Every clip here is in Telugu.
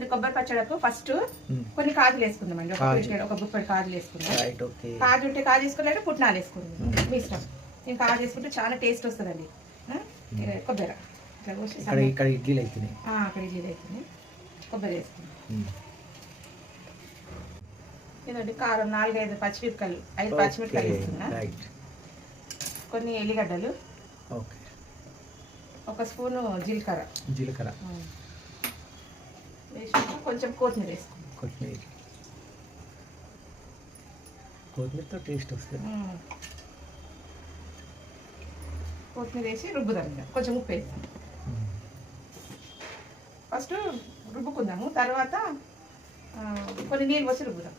ఇదండి కొబ్బరి పచ్చడకు ఫస్ట్. కొన్ని కాజులు ఒక కాజు. పిడికెడు, ఒక బుప్పడి కాజులు వేసుకుందాం. కాజు ఉంటే కాజు వేసుకున్నట్టు పుట్నాలు వేసుకుందాం మీ ఇష్టం. నేను కాజు వేసుకుంటే చాలా టేస్ట్ వస్తుందండి. కొబ్బరి. ఇక్కడ ఇక్కడ ఇడ్లీలు అవుతున్నాయి అక్కడ అవుతుంది కొబ్బరి వేసుకుందాం. ఇదండి కారం నాలుగైదు పచ్చిమిరపకాయలు ఐదు పచ్చిమిరపకాయలు వేస్తున్నా కొన్ని ఎల్లిగడ్డలు. ఓకే. ఒక స్పూను జీలకర్ర. జీలకర్ర. ఆ. వేసి కొంచెం కొత్తిమీర వేసుకుందాం కొత్తిమీర కొత్తిమీరతో టేస్ట్ వస్తుంది. కొత్తిమీర వేసి రుబ్బుదాం కొంచెం ఉప్పు వేస్తాం. ఫస్ట్ రుబ్బుకుందాము తర్వాత కొన్ని నీళ్ళు పోసి రుబ్బుదాం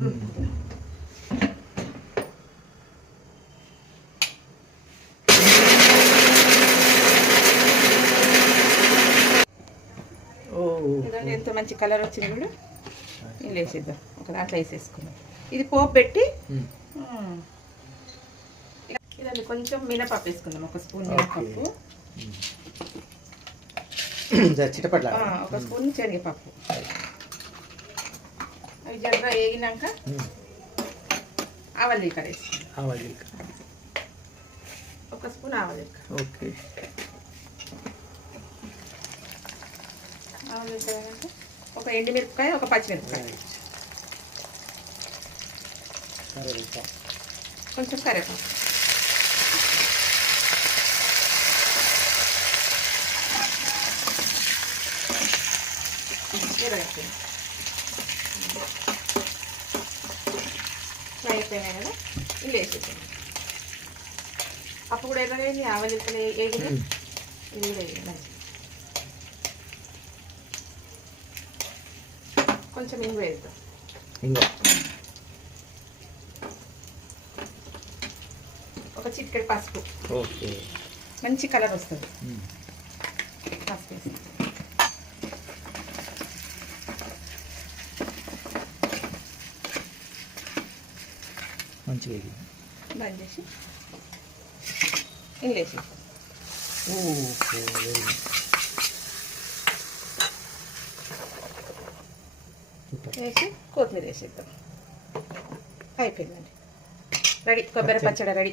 రుబ్బుకుందాం. ఓ ఇదండి ఎంత మంచి కలర్ వచ్చింది కూడా నీళ్ళు వేసేద్దాం ఒక దాంట్లో వేసేసుకుందాం. ఇది పోపు పెట్టి ఇదండి కొంచెం మినపప్పు వేసుకుందాం ఒక స్పూన్. మినపప్పు. చిటపట్ల. ఒక స్పూన్ శనగపప్పు. అవి జరగా వేగినాక మ్మ్. ఆవల జీలకర్ర వేసుకుందాం. ఒక స్పూన్ ఆవల జీలకర్ర. ఓకే. ఒక ఎండుమిరపకాయ ఒక పచ్చిమిరపకాయ రైట్ సరే ఇంకా కొంచెం కరివేపాకు ఎర్రగడ్డ. ఫ్రై అయిపోయినాయి కదా ఇల్లు వేసేసాను అప్పుడు కూడా ఎర్రగైంది ఆవలింతలు వేగి మ్మ్. ఇది కొంచెం ఇంగు వేద్దాం. ఇంకో ఒక చిటికెడు పసుపు. ఓకే. మంచి కలర్ వస్తుంది. పసుపు వేసి మంచిగా వేగింది. బంద్ చేసి ఇంగ్లీష్ ఓకే వేసి కొత్తిమీర వేసేద్దాం. అయిపోయిందండి. రెడీ. కొబ్బరి పచ్చడి రెడీ.